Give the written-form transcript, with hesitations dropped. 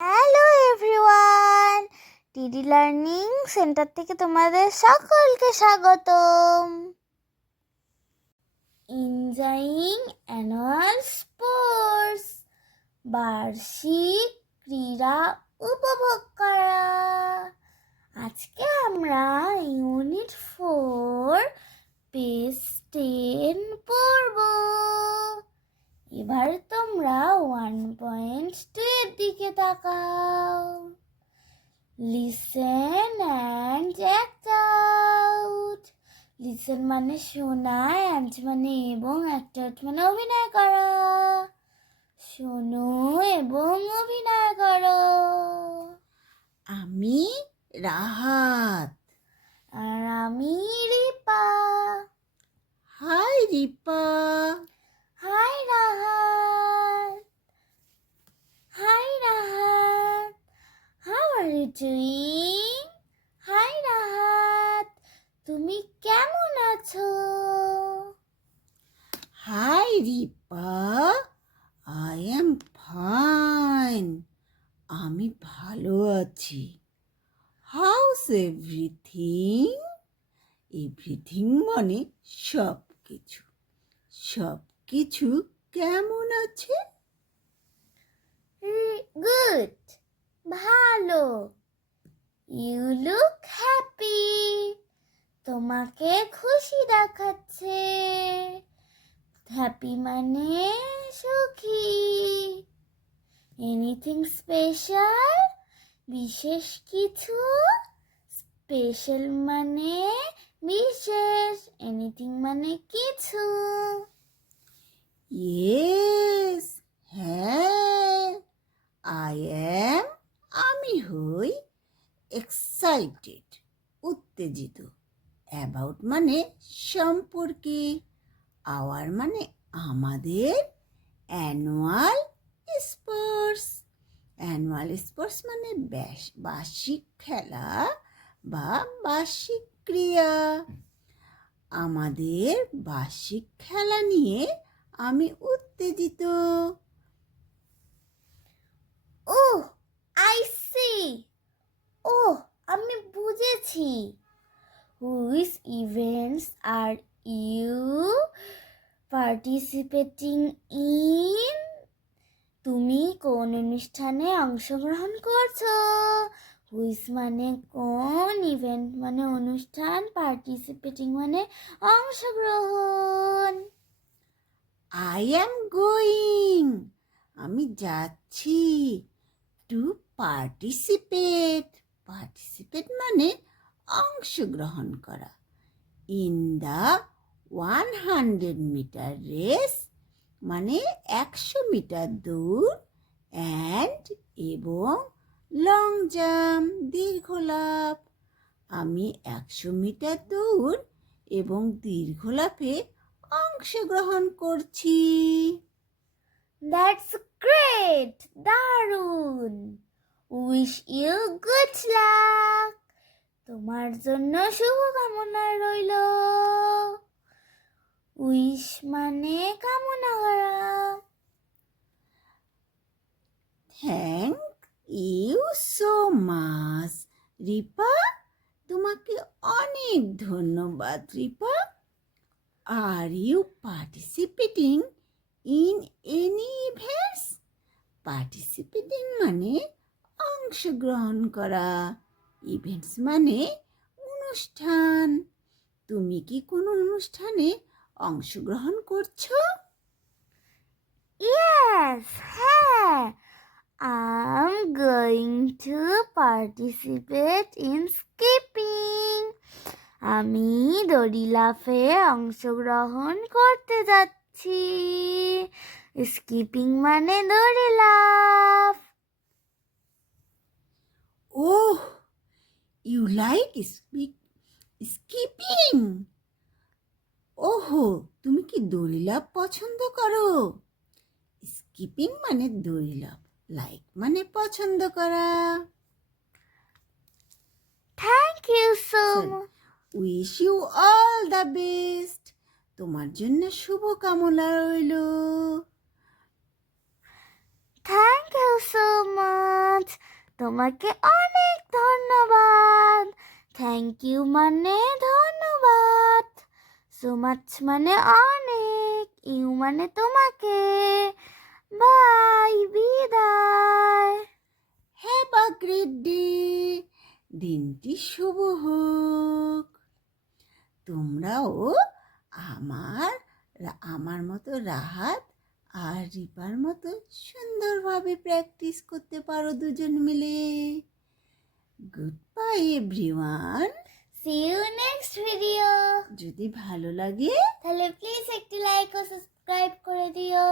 Hello everyone, টিডি learning centre থেকে তোমাদের সকলকে স্বাগতম। এনজয়িং অ্যানুয়াল স্পোর্টস, বার্ষিক ক্রীড়া উপভোগ করা। আজকে আমরা ইউনিট 4 পেজ 10 পড়ব। এবার তোমরা 1.2 এর দিকে তাকাও। Listen and act out. Listen মানে শোনা, অ্যান্ড মানে এবং, অ্যাক্ট আউট মানে অভিনয় করা। শোনো এবং অভিনয় করো। আমি রাহাত। আর আমি Ripa. Hi Ripa. Hi Rahat. Hi Rahat, how are you doing? Hi Rahat, তুমি কেমন আছো? Hi Ripa, I am fine. আমি ভালো আছি। House everything? এভরিথিং মানে সব কিছু। সব কিছু কেমন আছে? গুড, ভালো। ইউ লুক হ্যাপি, তোমাকে খুশি দেখাচ্ছে। হ্যাপি মানে সুখী। Anything special? বিশেষ কিছু? স্পেশাল মানে বিশেষ, এনিথিং মানে কিছু। ইয়েস, হ্যাঁ। আমি হই এক্সাইটেড, উত্তেজিত। অ্যাবাউট মানে সম্পর্কে। আওয়ার মানে আমাদের। Annual sports. অ্যানুয়াল স্পোর্টস মানে বার্ষিক খেলা বা বার্ষিক ক্রিয়া। আমাদের বার্ষিক খেলা নিয়ে আমি উত্তেজিত। ওহ, আই সি। ওহ, আমি বুঝেছি। Which events are you participating in? তুমি কোন অনুষ্ঠানে অংশগ্রহণ করছো? হুইচ মানে কোন, ইভেন্ট মানে অনুষ্ঠান, পার্টিসিপেটিং মানে অংশগ্রহণ। আই অ্যাম গোয়িং, আমি যাচ্ছি। To participate. পার্টিসিপেট মানে অংশগ্রহণ করা। ইন দ্য 100 মিটার রেস মানে 100 মিটার দৌড়। অ্যান্ড এবং লং জাম্প দীর্ঘ লাফ। আমি 100 মিটার দৌড় এবং দীর্ঘ লাফে অংশগ্রহণ করছি। দ্যাটস গ্রেট, দারুণ। উইশ ইউ গুড লাক, তোমার জন্য শুভকামনা রইল। উইশ মানে কামনা করা। Thank you so much Ripa. তোমাকে অনেক ধন্যবাদ Ripa. Are you participating in any events? Participating মানে অংশগ্রহণ করা। ইভেন্টস মানে অনুষ্ঠান। তুমি কি কোনো অনুষ্ঠানে অংশগ্রহণ করছো? ইয়েস, হ্যাঁ। I'm going to participate in skipping. আমি দড়ি লাফে অংশগ্রহণ করতে যাচ্ছি। স্কিপিং মানে দড়ি লাফ। ওহ, ইউ লাইক স্কিপিং? ওহো, তুমি কি দড়ি লাফ পছন্দ করো? স্কিপিং মানে দড়ি লাফ, লাইক মানে পছন্দ করা। Thank you so much. Wish you all the best. তোমার জন্য শুভকামনা রইল। Thank you so much. তোমাকে অনেক ধন্যবাদ। থ্যাংক ইউ মানে ধন্যবাদ। সো মাচ মানে অনেক, ইউ মানে তোমাকে। বাই, বিদায়। Have a great day. দিনটি শুভ হোক। তোমরাও আমার মতো রাহাত আর রিপার মতো সুন্দরভাবে প্র্যাকটিস করতে পারো দুজন মিলে। Good bye everyone. See you next video. যদি ভালো লাগে তাহলে প্লিজ একটি লাইক ও সাবস্ক্রাইব করে দিও।